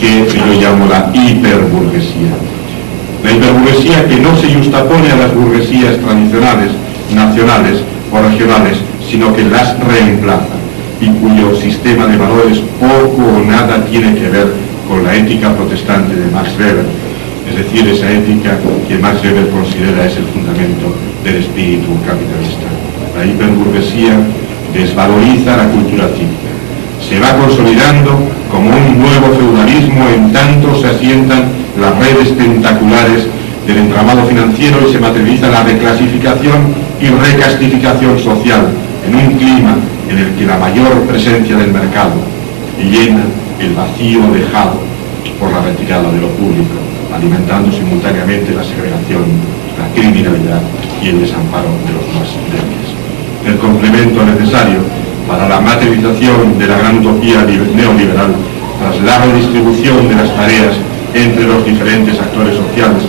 que yo llamo la hiperburguesía. La hiperburguesía que no se justapone a las burguesías tradicionales, nacionales o regionales, sino que las reemplaza y cuyo sistema de valores poco o nada tiene que ver con la ética protestante de Max Weber, es decir, esa ética que Max Weber considera es el fundamento del espíritu capitalista. La hiperburguesía desvaloriza la cultura cívica, se va consolidando como un nuevo feudalismo en tanto se asientan las redes tentaculares del entramado financiero y se materializa la reclasificación y recastificación social en un clima en el que la mayor presencia del mercado llena el vacío dejado por la retirada de lo público, alimentando simultáneamente la segregación, la criminalidad y el desamparo de los más débiles. El complemento necesario para la materialización de la gran utopía neoliberal tras la redistribución de las tareas entre los diferentes actores sociales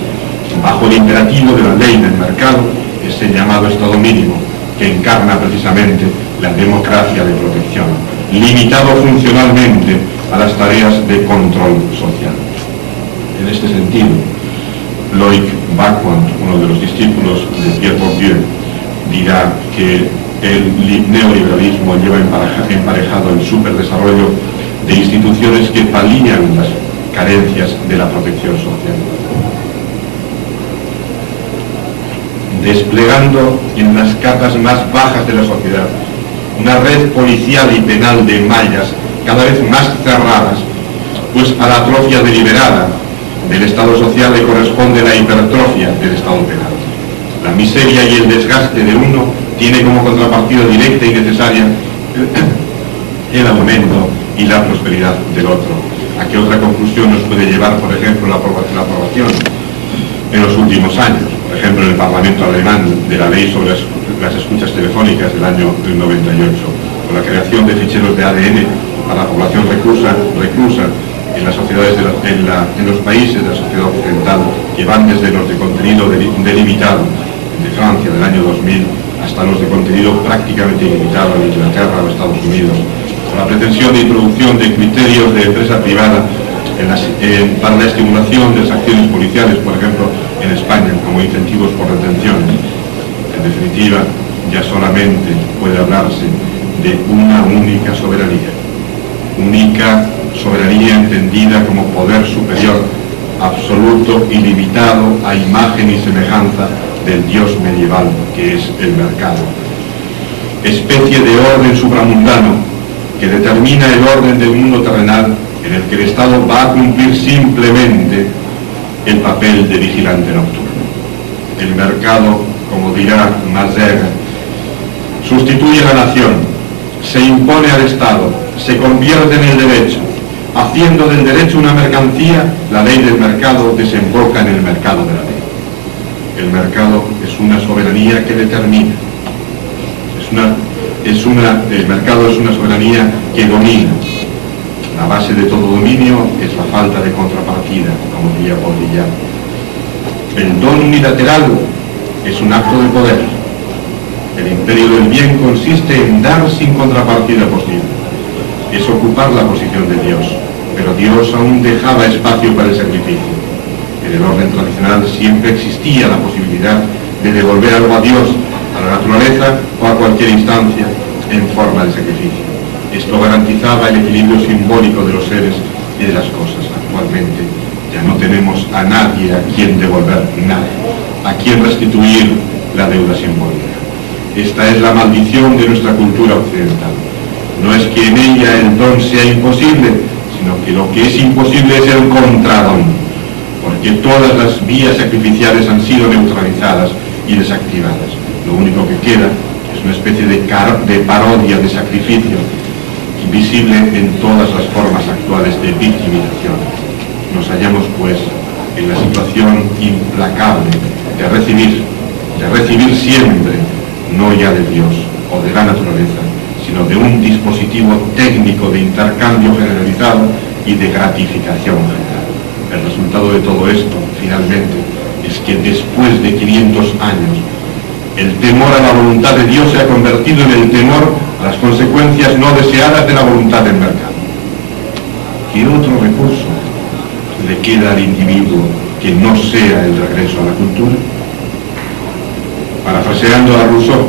bajo el imperativo de la ley del mercado es el llamado Estado mínimo, que encarna precisamente la democracia de protección, limitado funcionalmente a las tareas de control social. En este sentido, Loic Bacquant, uno de los discípulos de Pierre Bourdieu, dirá que el neoliberalismo lleva emparejado el superdesarrollo de instituciones que palían las carencias de la protección social, desplegando en las capas más bajas de la sociedad una red policial y penal de mallas cada vez más cerradas, pues a la atrofia deliberada del Estado social le corresponde la hipertrofia del Estado penal. La miseria y el desgaste de uno tiene como contrapartida directa y necesaria el aumento y la prosperidad del otro. ¿A qué otra conclusión nos puede llevar, por ejemplo, la aprobación en los últimos años, por ejemplo, en el Parlamento alemán, de la ley sobre las escuchas telefónicas del año 98, con la creación de ficheros de ADN para la población reclusa en las sociedades en los países de la sociedad occidental, que van desde los de contenido delimitado de Francia del año 2000 hasta los de contenido prácticamente ilimitado en Inglaterra o Estados Unidos, con la pretensión de introducción de criterios de empresa privada para la estimulación de las acciones policiales, por ejemplo, en España, como incentivos por retenciones. En definitiva, ya solamente puede hablarse de una única soberanía entendida como poder superior, absoluto y limitado a imagen y semejanza del Dios medieval, que es el mercado. Especie de orden supramundano que determina el orden del mundo terrenal, en el que el Estado va a cumplir simplemente el papel de vigilante nocturno. El mercado, como dirá Mazet, sustituye a la nación, se impone al Estado, se convierte en el derecho. Haciendo del derecho una mercancía, la ley del mercado desemboca en el mercado de la ley. El mercado es una soberanía que determina. El mercado es una soberanía que domina. La base de todo dominio es la falta de contrapartida, como diría Baudrillard. El don unilateral es un acto de poder. El imperio del bien consiste en dar sin contrapartida posible. Es ocupar la posición de Dios, pero Dios aún dejaba espacio para el sacrificio. En el orden tradicional siempre existía la posibilidad de devolver algo a Dios, a la naturaleza o a cualquier instancia en forma de sacrificio. Esto garantizaba el equilibrio simbólico de los seres y de las cosas. Actualmente ya no tenemos a nadie a quien devolver nada, a quien restituir la deuda simbólica. Esta es la maldición de nuestra cultura occidental. No es que en ella el don sea imposible, sino que lo que es imposible es el contradón, porque todas las vías sacrificiales han sido neutralizadas y desactivadas. Lo único que queda es una especie de parodia de sacrificio, visible en todas las formas actuales de victimización. Nos hallamos, pues, en la situación implacable de recibir siempre, no ya de Dios o de la naturaleza, sino de un dispositivo técnico de intercambio generalizado y de gratificación general. El resultado de todo esto, finalmente, es que después de 500 años, el temor a la voluntad de Dios se ha convertido en el temor a las consecuencias no deseadas de la voluntad del mercado. ¿Qué otro recurso le queda al individuo que no sea el regreso a la cultura? Parafraseando a Rousseau,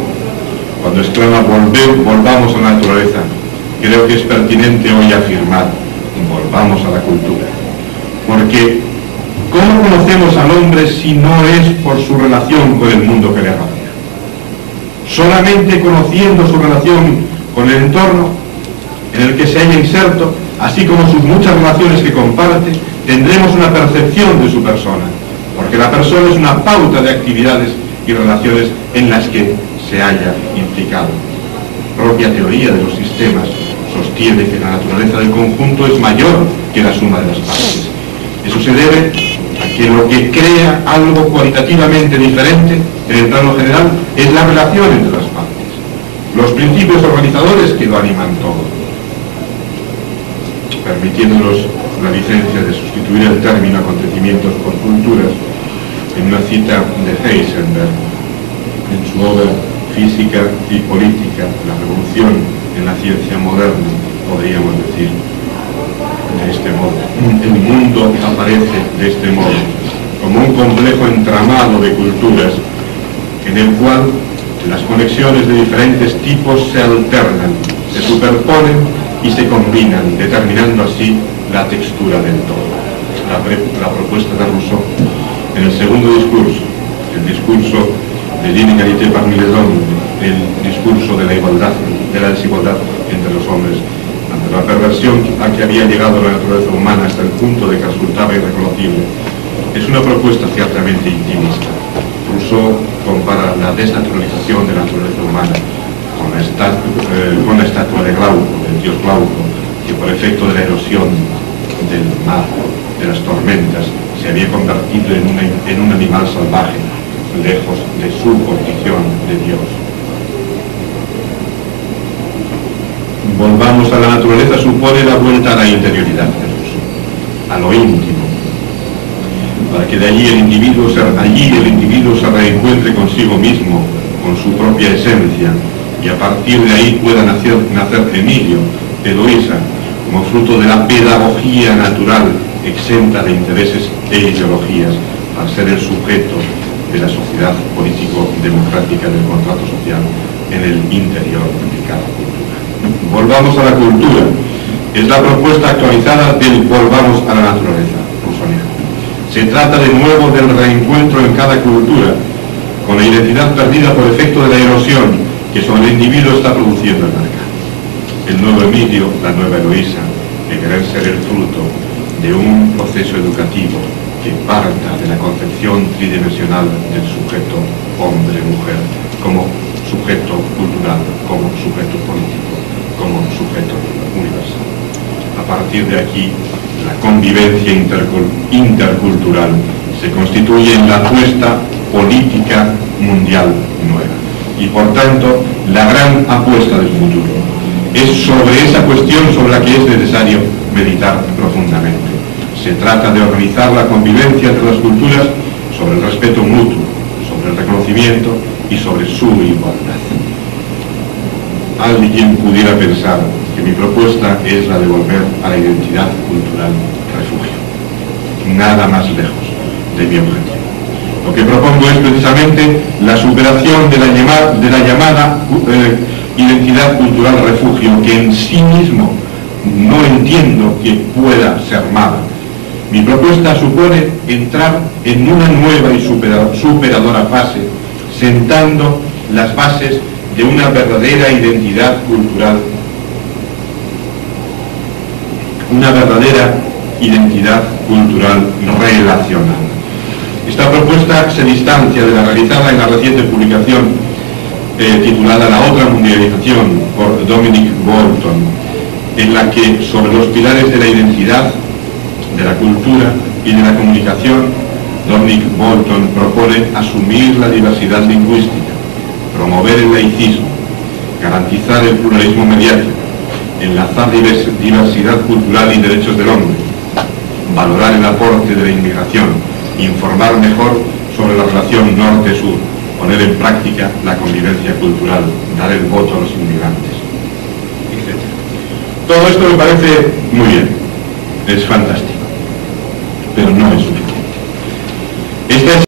cuando exclama volvamos a la naturaleza, creo que es pertinente hoy afirmar volvamos a la cultura. Porque ¿cómo conocemos al hombre si no es por su relación con el mundo que le rodea? Solamente conociendo su relación con el entorno en el que se haya inserto, así como sus muchas relaciones que comparte, tendremos una percepción de su persona, porque la persona es una pauta de actividades y relaciones en las que se haya implicado. La propia teoría de los sistemas sostiene que la naturaleza del conjunto es mayor que la suma de las partes. Eso se debe a que lo que crea algo cualitativamente diferente en el plano general es la relación entre las partes, los principios organizadores que lo animan todo, permitiéndonos la licencia de sustituir el término acontecimientos por culturas en una cita de Heisenberg en su obra Física y Política, la revolución en la ciencia moderna, podríamos decir de este modo. El mundo aparece de este modo, como un complejo entramado de culturas en el cual las conexiones de diferentes tipos se alternan, se superponen y se combinan, determinando así la textura del todo. La propuesta de Rousseau en el segundo discurso, el discurso de l'inégalité parmi les hommes, el discurso de la igualdad, de la desigualdad entre los hombres, ante la perversión a que había llegado la naturaleza humana hasta el punto de que resultaba irreconocible, es una propuesta ciertamente intimista. Rousseau compara la desnaturalización de la naturaleza humana con la estatua de Glauco, del dios Glauco, que por efecto de la erosión del mar, de las tormentas, se había convertido en un animal salvaje, lejos de su condición de Dios. Volvamos a la naturaleza supone la vuelta a la interioridad de Rousseau, a lo íntimo, para que de allí el individuo se reencuentre consigo mismo, con su propia esencia, y a partir de ahí pueda nacer Emilio, Eloísa, como fruto de la pedagogía natural, exenta de intereses e ideologías, al ser el sujeto de la sociedad político-democrática del contrato social en el interior de cada cultura. Volvamos a la cultura. Es la propuesta actualizada del volvamos a la naturaleza rousseauiana. Se trata de nuevo del reencuentro en cada cultura con la identidad perdida por efecto de la erosión que sobre el individuo está produciendo el mercado. El nuevo Emilio, la nueva Eloísa, deberán ser el fruto de un proceso educativo que parta de la concepción tridimensional del sujeto hombre-mujer como sujeto cultural, como sujeto político, como sujeto universal. A partir de aquí, la convivencia intercultural se constituye en la apuesta política mundial nueva y, por tanto, la gran apuesta del futuro. Es sobre esa cuestión sobre la que es necesario meditar profundamente. Se trata de organizar la convivencia entre las culturas sobre el respeto mutuo, sobre el reconocimiento y sobre su igualdad. Alguien pudiera pensar que mi propuesta es la de volver a la identidad cultural refugio. Nada más lejos de mi objetivo. Lo que propongo es precisamente la superación de la llamada identidad cultural refugio, que en sí mismo no entiendo que pueda ser mala. Mi propuesta supone entrar en una nueva y superadora fase, sentando las bases de una verdadera identidad cultural, relacional. Esta propuesta se distancia de la realizada en la reciente publicación titulada La otra mundialización por Dominic Bolton, en la que sobre los pilares de la identidad, de la cultura y de la comunicación, Dominic Bolton propone asumir la diversidad lingüística, promover el laicismo, garantizar el pluralismo mediático, enlazar diversidad cultural y derechos del hombre, valorar el aporte de la inmigración, informar mejor sobre la relación norte-sur, poner en práctica la convivencia cultural, dar el voto a los inmigrantes, etc. Todo esto me parece muy bien, es fantástico. pero no es suficiente. Esta es